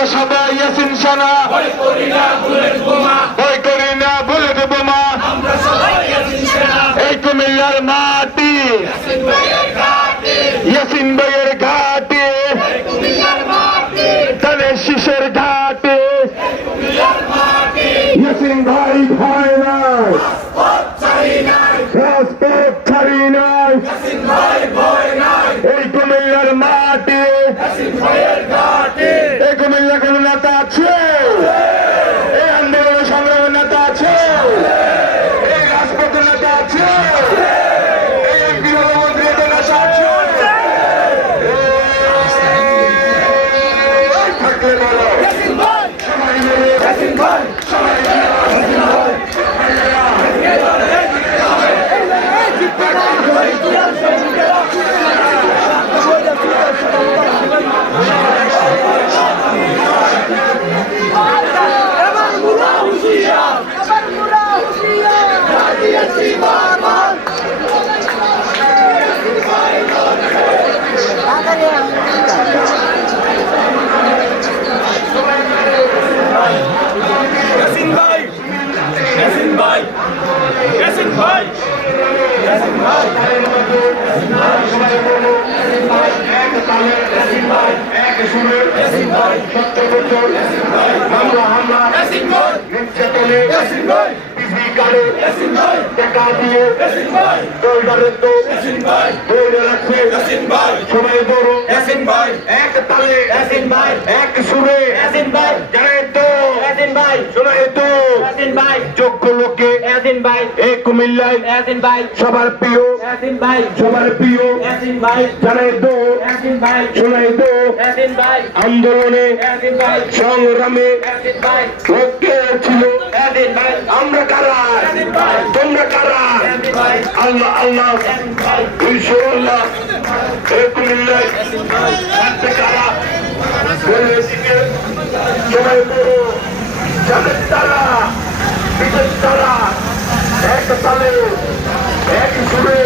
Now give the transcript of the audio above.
আমরা সবাই ইয়াসিন সেনা, ভয় করি না বুলেট বোমা, ভয় করি না বুলেট বোমা। আমরা সবাই ইয়াসিন সেনা, এই কুমিল্লার মাটি ইয়াসিন ভাইয়ের ঘাটে, ইয়াসিন ভাইয়ের ঘাটে, এই কুমিল্লার মাটি, তাদের শিশের ঘাটে এই কুমিল্লার মাটি, ইয়াসিন ভাই ভয় নাই, পথ ছাড়ি নাই, রাজপথ ছাড়ি নাই। ইয়াসিন ভাই ভয় নাই, এই কুমিল্লার মাটি, ইয়াসিন ভাইয়ের ঘাটে, এই কুমিল্লা কোন নেতা আছে? এই আন্দোলনের সংগ্রামের নেতা আছে? এই রাজপথের নেতা আছে? এই এমপি মন্ত্রী নেতা আছে? এই থাকলে বলো ইয়াসিন ভাই, সবাই মিলে ইয়াসিন ভাই, সবাই মিলে, ইয়াসিন ভাই, এবার মুরা হুশিয়ার, এবার মুরা হুশিয়ার, ইয়াসিন বারবার, ইয়াসিন ভাই, ইয়াসিন ভাই, ইয়াসিন ভাই, ইয়াসিন ভাই, এক তালে এক সুরে ইয়াসিন ভাই, 70 বছর হামলা ইয়াসিন ভাই, নির্যাতনে ইয়াসিন ভাই, ফিজিক্যালে ইয়াসিন ভাই, টাকা দিয়ে ইয়াসিন ভাই, দলদারের তো ইয়াসিন ভাই, ধরে রাখছে ইয়াসিন ভাই, সবাই বড় ইয়াসিন ভাই, এক তালে ইয়াসিন ভাই, এক সুরে ইয়াসিন ভাই, জানে তো ইয়াসিন ভাই, শোনায় তো ইয়াসিন ভাই, যোগ্য লোকে ইয়াসিন ভাই, এই কুমিল্লায় ইয়াসিন ভাই, সবার প্রিয় ইয়াসিন ভাই, সবার প্রিয় ইয়াসিন ভাই, জানে তো ইয়াসিন ভাই, শোনায় তো ইয়াসিন ভাই, আন্দোলনে ইয়াসিন ভাই, সংগ্রামে ইয়াসিন ভাই, ঐক্য ছিল ইয়াসিন ভাই, আমরা কারা তোমরা কারা ইয়াসিন ভাই, আল্লাহ আল্লাহ ইয়াসিন ভাই, ইনশাআল্লাহ এই কুমিল্লায় থাকতে কারা বলে দিকে সবাই বড় যাদের তারা বিশেষ তারা এক সালে এক সুরে